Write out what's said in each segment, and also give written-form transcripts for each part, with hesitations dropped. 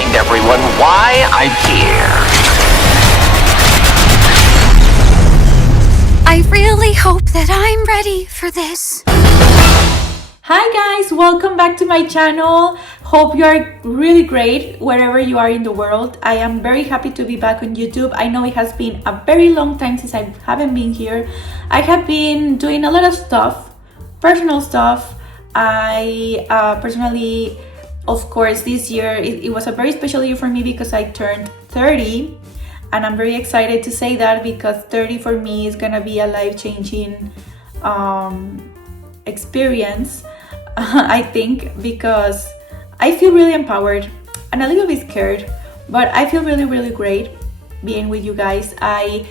remind everyone why I'm here. I really hope that I'm ready for this. Hi guys, welcome back to my channel. Hope you are really great wherever you are in the world. I am very happy to be back on YouTube. I know it has been a very long time since I haven't been here. I have been doing a lot of stuff, personal stuff. I personally, of course, this year it was a very special year for me because I turned 30, and I'm very excited to say that because 30 for me is gonna be a life-changing experience. I think, because I feel really empowered and a little bit scared, but I feel really great being with you guys. I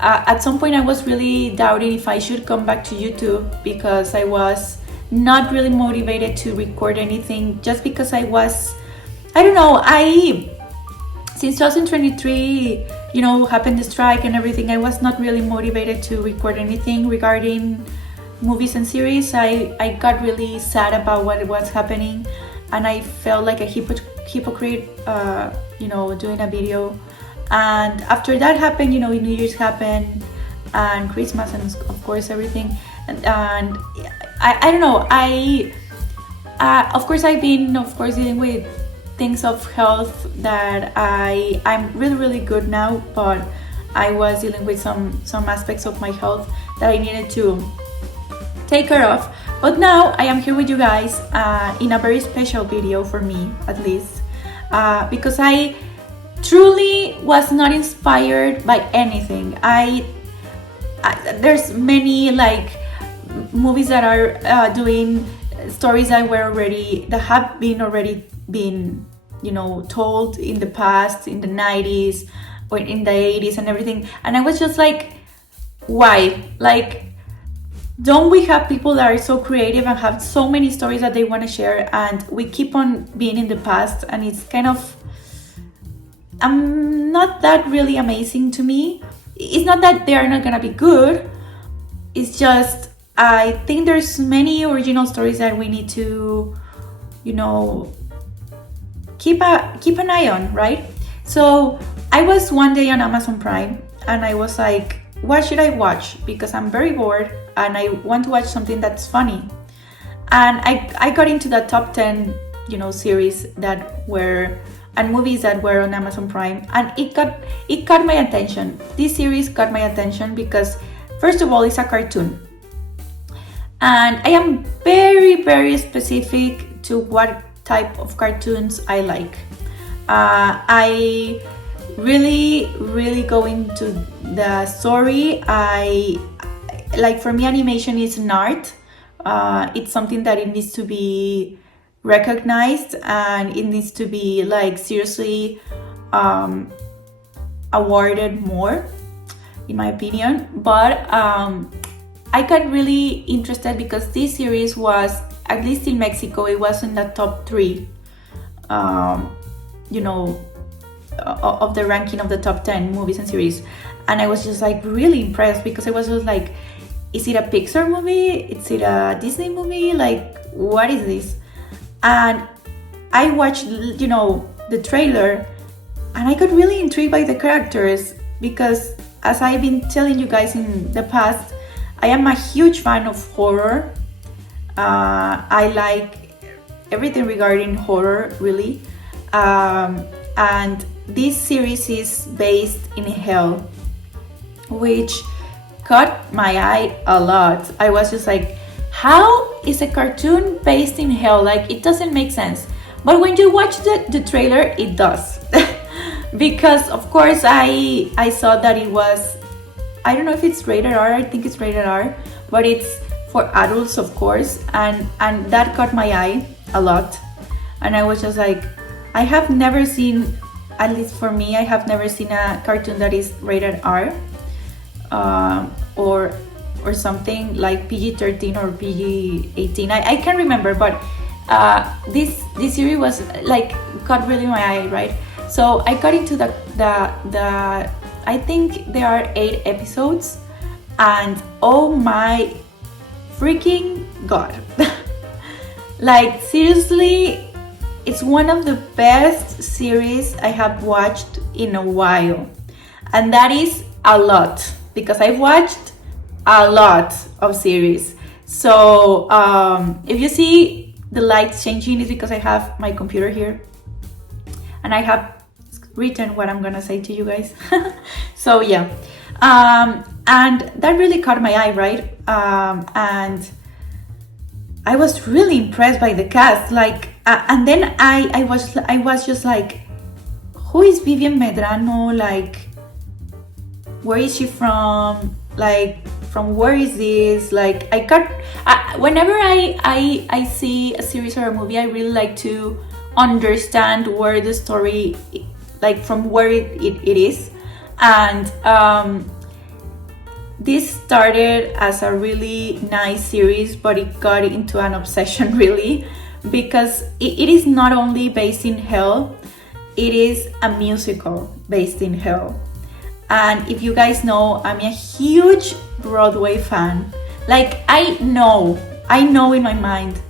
at some point I was really doubting if I should come back to YouTube because I was not really motivated to record anything, just because I don't know, since 2023, you know, happened the strike and everything, I was not really motivated to record anything regarding movies and series. I got really sad about what was happening, and I felt like a hypocrite, you know, doing a video. And after that happened, you know, New Year's happened and Christmas and of course everything, and I don't know, of course I've been dealing with things of health that I'm really good now, but I was dealing with some aspects of my health that I needed to take care of. But now I am here with you guys in a very special video for me, at least, because I truly was not inspired by anything. There's many like movies that are doing stories that have already been, you know, told in the past, in the 90s or in the 80s and everything, and I was just like, why? Like, don't we have people that are so creative and have so many stories that they want to share, and we keep on being in the past, and it's kind of not that really amazing to me. It's not that they are not gonna be good, it's just I think there's many original stories that we need to, you know, keep an eye on, right? So I was one day on Amazon Prime and I was like, what should I watch? Because I'm very bored and I want to watch something that's funny. And I got into the top 10, you know, series that were and movies that were on Amazon Prime, and it caught my attention. This series caught my attention because, first of all, it's a cartoon. And I am very specific to what type of cartoons I like. I really go into the story. For me, animation is an art. It's something that it needs to be recognized, and it needs to be like seriously awarded more, in my opinion. But I got really interested because this series was, at least in Mexico, it was in the top 3, you know, of the ranking of the top 10 movies and series. And I was just like really impressed because I was just like, is it a Pixar movie? Is it a Disney movie? Like, what is this? And I watched, you know, the trailer, and I got really intrigued by the characters because, as I've been telling you guys in the past, I am a huge fan of horror. I like everything regarding horror, really. And this series is based in hell, which caught my eye a lot. I was just like, how is a cartoon based in hell? Like, it doesn't make sense. But when you watch the trailer, it does. Because of course I saw that it was, I don't know if it's rated R, I think it's rated R, but it's for adults, of course, and that caught my eye a lot. And I was just like, I have never seen, at least for me, I have never seen a cartoon that is rated R, or something like PG-13 or PG-18. I can't remember, but this series was like caught really my eye, right? So I got into the I think there are 8 episodes, and oh my freaking god. Like, seriously, it's one of the best series I have watched in a while. And that is a lot, because I've watched a lot of series. So if you see the lights changing, it's because I have my computer here and I have written what I'm gonna say to you guys. So yeah, and that really caught my eye, right? And I was really impressed by the cast, like, and then I was just like, who is Vivian Medrano? Like, where is she from? Like, from where is this? Like, whenever I see a series or a movie, I really like to understand where the story, like, from where it is. And this started as a really nice series, but it got into an obsession, really, because it is not only based in hell, it is a musical based in hell. And if you guys know, I'm a huge Broadway fan. Like, I know in my mind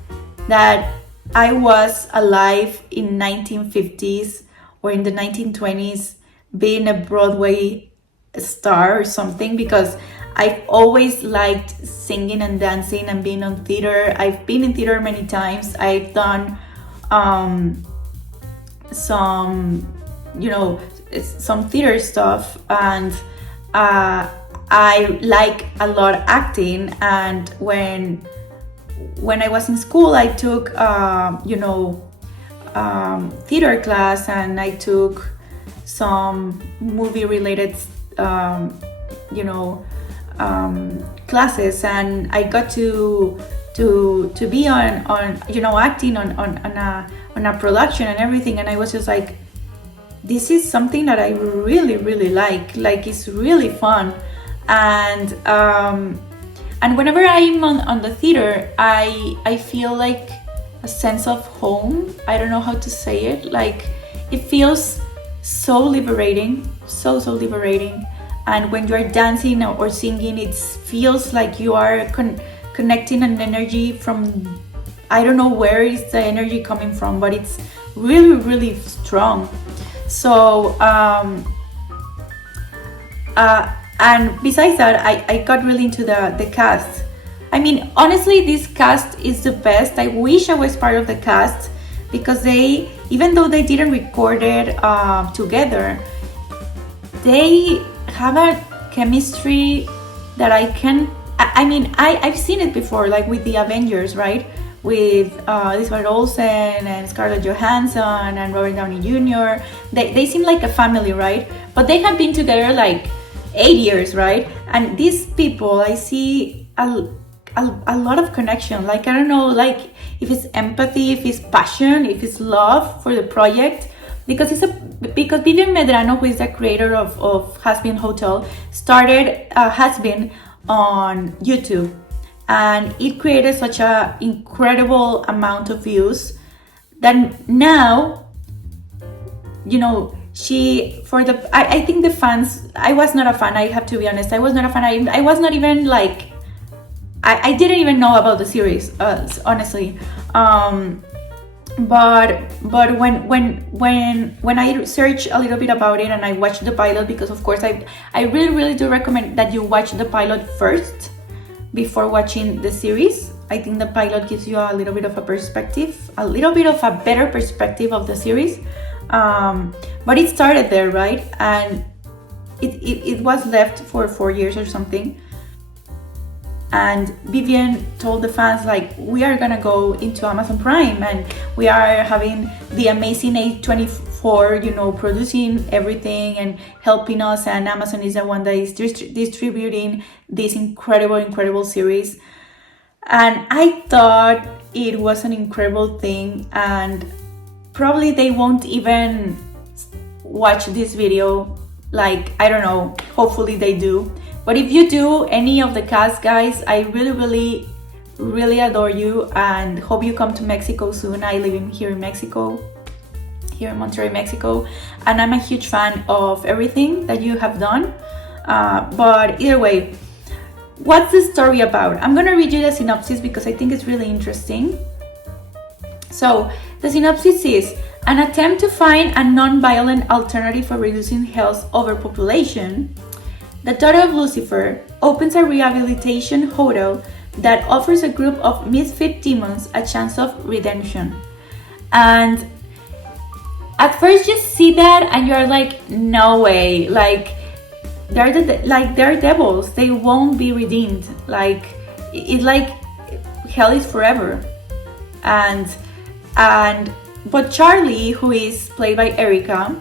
that I was alive in 1950s or in the 1920s being a Broadway star or something, because I've always liked singing and dancing and being on theater. I've been in theater many times. I've done some theater stuff, and I like a lot acting. And when I was in school, I took theater class, and I took some movie related classes, and I got to be on acting on a production and everything. And I was just like, this is something that I really, really like. Like, it's really fun. And whenever I'm on the theater, I feel like a sense of home. I don't know how to say it. Like, it feels so liberating, so liberating. And when you're dancing or singing, it feels like you are connecting an energy from, I don't know where is the energy coming from, but it's really, really strong. So and besides that, I got really into the cast. I mean, honestly, this cast is the best. I wish I was part of the cast, because they, even though they didn't record it together, they have a chemistry that I've seen it before, like with the Avengers, right? With Elizabeth Olsen and Scarlett Johansson and Robert Downey Jr. They seem like a family, right? But they have been together like 8 years, right? And these people, I see a lot of connection. Like, I don't know, like, if it's empathy, if it's passion, if it's love for the project. Because Vivian Medrano, who is the creator of Hazbin Hotel, started Hazbin on YouTube, and it created such an incredible amount of views that now, I think the fans, I was not a fan, I have to be honest, I was not a fan. I was not even like, I didn't even know about the series, honestly. But when I searched a little bit about it and I watched the pilot, because of course I really, really do recommend that you watch the pilot first before watching the series. I think the pilot gives you a little bit of a perspective, a little bit of a better perspective of the series. But it started there, right? And it was left for 4 years or something. And Vivian told the fans, like, we are gonna go into Amazon Prime, and we are having the amazing A24, producing everything and helping us, and Amazon is the one that is distributing this incredible series. And I thought it was an incredible thing, and probably they won't even watch this video. Like, I don't know, hopefully they do. But if you do, any of the cast, guys, I really, really, really adore you, and hope you come to Mexico soon. I live here in Mexico, here in Monterrey, Mexico, and I'm a huge fan of everything that you have done. But either way, what's the story about? I'm gonna read you the synopsis because I think it's really interesting. So the synopsis is an attempt to find a non-violent alternative for reducing hell's overpopulation. The daughter of Lucifer opens a rehabilitation hotel that offers a group of misfit demons a chance of redemption. And at first you see that and you're like, no way, like they're devils, they won't be redeemed. Like it's like hell is forever. But Charlie, who is played by Erica,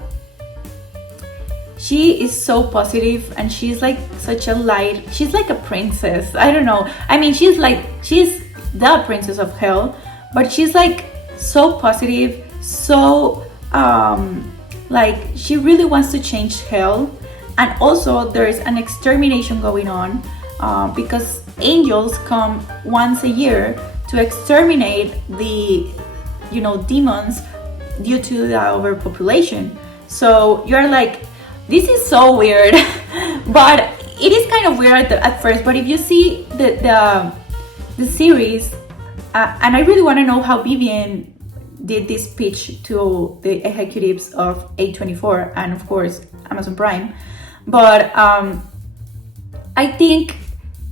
she is so positive and she's like such a light, she's like a princess. I don't know. I mean, she's the princess of hell, but she's like so positive, so like she really wants to change hell. And also there's an extermination going on because angels come once a year to exterminate the demons due to the overpopulation. So you're like, this is so weird. But it is kind of weird at first. But if you see the series, and I really want to know how Vivian did this pitch to the executives of A24 and of course Amazon Prime. But I think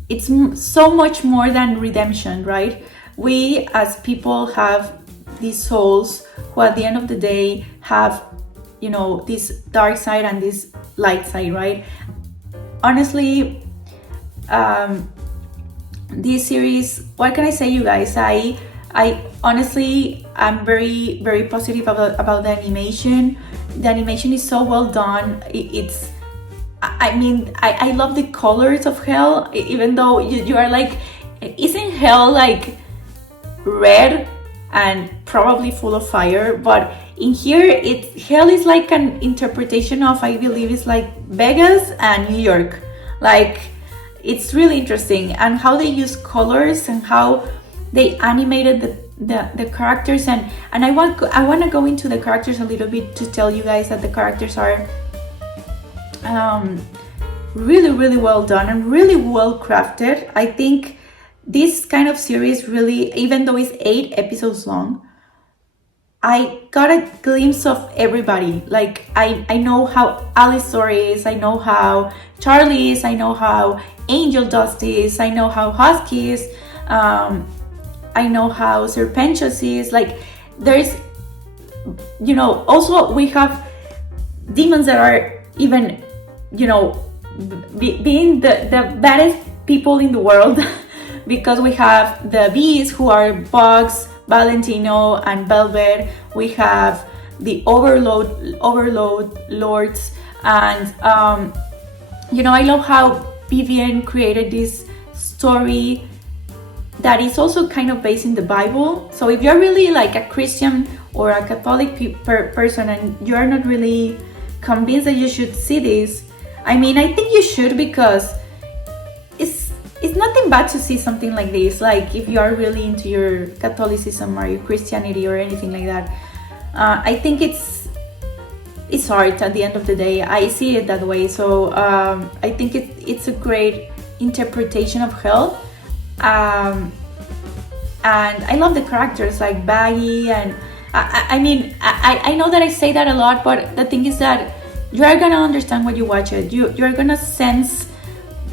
it's so much more than redemption, right? We as people have these souls who at the end of the day have this dark side and this light side, right? Honestly, this series, what can I say, you guys? I honestly am very, very positive about the animation. The animation is so well done. I love the colors of hell, even though you are like, isn't hell like red and probably full of fire? But in here, hell is like an interpretation of, I believe it's like Vegas and New York. Like, it's really interesting, and how they use colors and how they animated the characters, and I want to go into the characters a little bit to tell you guys that the characters are really, really well done and really well crafted. I think this kind of series really, even though it's 8 episodes long, I got a glimpse of everybody. Like I know how Alisor is, I know how Charlie is, I know how Angel Dust is, I know how Husky is, I know how Serpentious is. Like there's, also we have demons that are even, being the baddest people in the world. Because we have the bees, who are Bugs, Valentino, and Velvet. We have the Overload Lords, and I love how Vivian created this story that is also kind of based in the Bible. So if you're really like a Christian or a Catholic person and you're not really convinced that you should see this, I think you should, because it's nothing bad to see something like this. Like if you are really into your Catholicism or your Christianity or anything like that, I think it's art at the end of the day. I see it that way. So I think it's a great interpretation of hell, and I love the characters like Baggy, and I know that I say that a lot, but the thing is that you are gonna understand when you watch it. You're gonna sense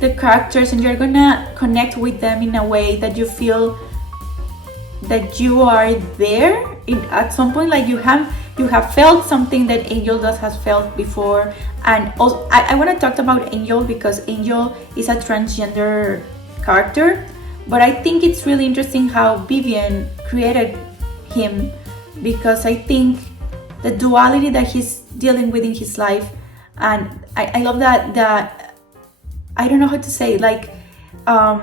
the characters and you're gonna connect with them in a way that you feel that you are there at some point. Like you have felt something that Angel Dust has felt before. And also I want to talk about Angel, because Angel is a transgender character, but I think it's really interesting how Vivian created him, because I think the duality that he's dealing with in his life, and I love that I don't know how to say, like I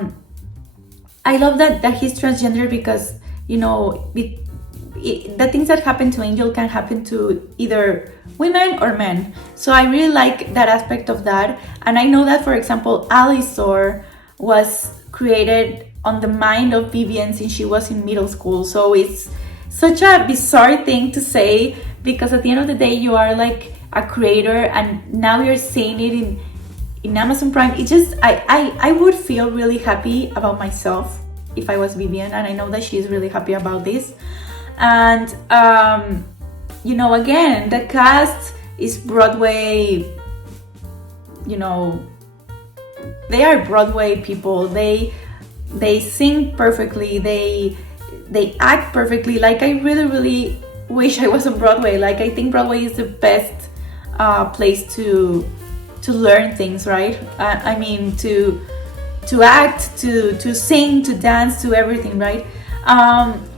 love that he's transgender, because the things that happen to Angel can happen to either women or men. So I really like that aspect of that. And I know that, for example, Alisor was created on the mind of Vivian since she was in middle school. So it's such a bizarre thing to say, because at the end of the day you are like a creator and now you're seeing it in Amazon Prime. It just, I would feel really happy about myself if I was Vivian, and I know that she's really happy about this. And you know, again, the cast is Broadway, you know, they are Broadway people. They sing perfectly, they act perfectly. Like, I really wish I was on Broadway. Like, I think Broadway is the best place to learn things, right? I mean, to act, to sing, to dance, to everything, right?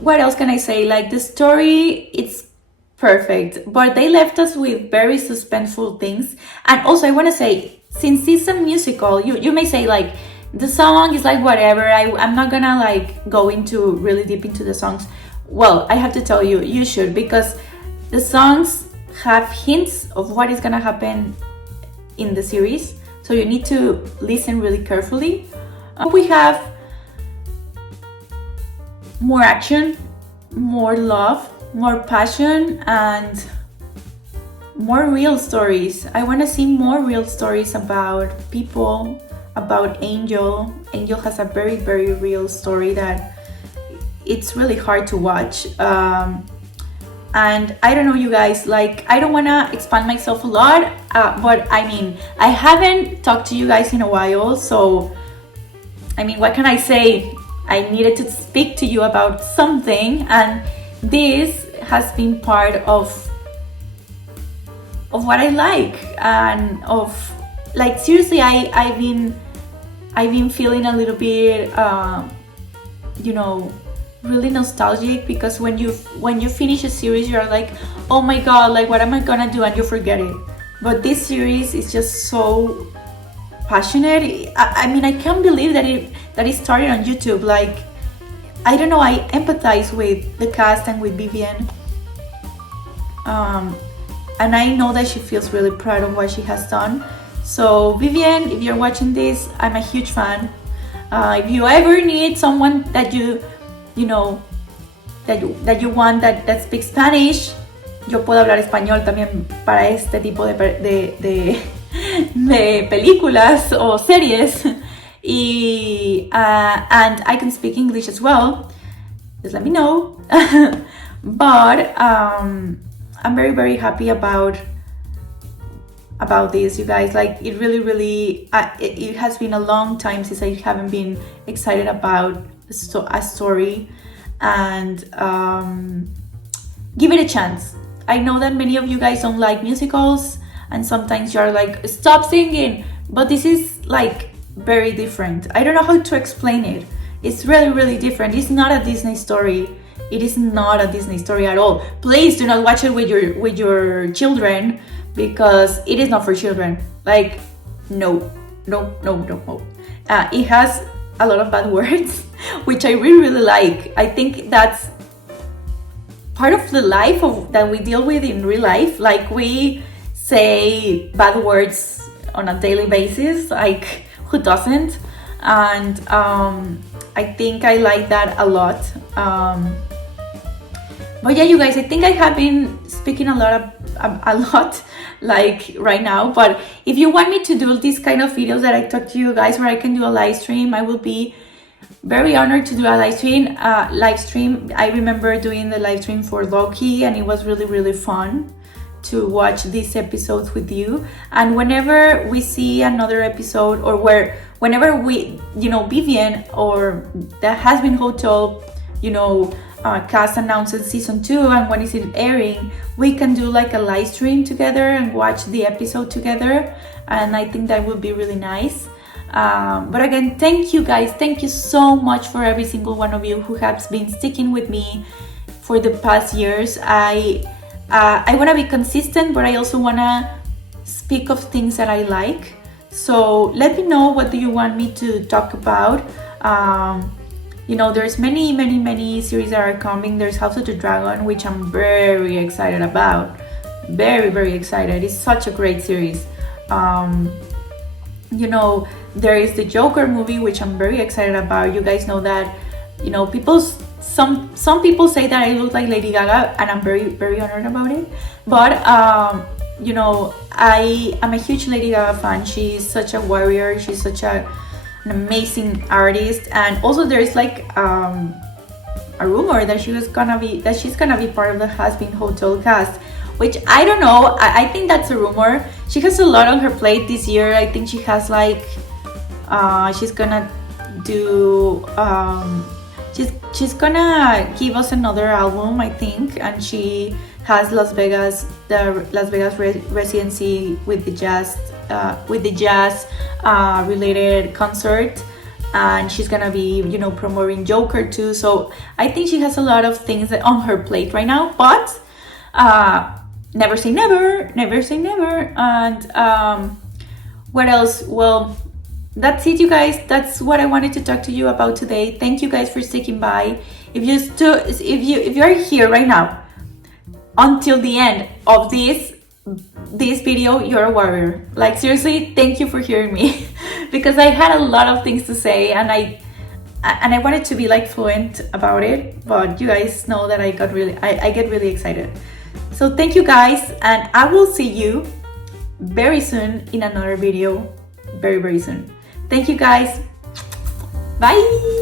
What else can I say? Like, the story, it's perfect, but they left us with very suspenseful things. And also, I want to say, since it's a musical, you may say, like, the song is like whatever. I'm not gonna like go into really deep into the songs. Well, I have to tell you, you should, because the songs have hints of what is gonna happen in the series, so you need to listen really carefully. We have more action, more love, more passion, and more real stories. I want to see more real stories about people, about Angel. Angel has a very real story that it's really hard to watch. And I don't know, you guys, like, I don't want to expand myself a lot, but I mean, I haven't talked to you guys in a while, so I mean, what can I say? I needed to speak to you about something, and this has been part of what I like, and of, like, seriously, I've been feeling a little bit, you know, really nostalgic, because when you finish a series, you're like, oh my god, like, what am I gonna do, and you forget it. But this series is just so passionate. I mean, I can't believe that it started on YouTube. Like, I don't know, I empathize with the cast and with Vivian, and I know that she feels really proud of what she has done. So Vivian, if you're watching this, I'm a huge fan. If you ever need someone that you know, that you want that speaks Spanish, yo puedo hablar español también para este tipo de películas o series, and I can speak English as well. Just let me know. But I'm very happy about this, you guys. Like, it really it has been a long time since I haven't been excited about a story, and give it a chance. I know that many of you guys don't like musicals, and sometimes you're like, stop singing, but this is like very different. I don't know how to explain it. It's really different. It's not a Disney story. It is not a Disney story at all. Please do not watch it with your children, because it is not for children. Like, no. It has a lot of bad words, which I really like. I think that's part of the life that we deal with in real life. Like, we say bad words on a daily basis. Like, who doesn't? And I think I like that a lot. But yeah, you guys, I think I have been speaking a lot like right now. But if you want me to do these kind of videos that I talk to you guys, where I can do a live stream, I will be very honored to do a live stream. I remember doing the live stream for Loki, and it was really fun to watch these episodes with you. And whenever we see another episode, or whenever we, you know, Vivian or the Hazbin Hotel, you know, cast announces season 2 and when is it airing, we can do like a live stream together and watch the episode together, and I think that would be really nice. But again, thank you guys, thank you so much for every single one of you who has been sticking with me for the past years. I want to be consistent, but I also want to speak of things that I like. So let me know, what do you want me to talk about? You know, there's many series that are coming. There's House of the Dragon, which I'm very excited about. Very excited. It's such a great series. You know, there is the Joker movie, which I'm very excited about. You guys know that, you know, some people say that I look like Lady Gaga, and I'm very honored about it. But you know, I am a huge Lady Gaga fan. She's such a warrior. She's such an amazing artist. And also there's like a rumor that she's gonna be part of the Hazbin Hotel cast, which I don't know. I think that's a rumor. She has a lot on her plate this year. I think she has like she's gonna do she's gonna give us another album, I think, and she has the Las Vegas residency with the jazz related concert, and she's gonna be, you know, promoting Joker too. So I think she has a lot of things on her plate right now, but never say never, never say never. And what else? Well, that's it, you guys. That's what I wanted to talk to you about today. Thank you guys for sticking by. If you're here right now until the end of this video, you're a warrior. Like, seriously, thank you for hearing me because I had a lot of things to say, and I wanted to be like fluent about it, but you guys know that I get really excited. So thank you guys, and I will see you very soon in another video, very soon. Thank you guys. Bye.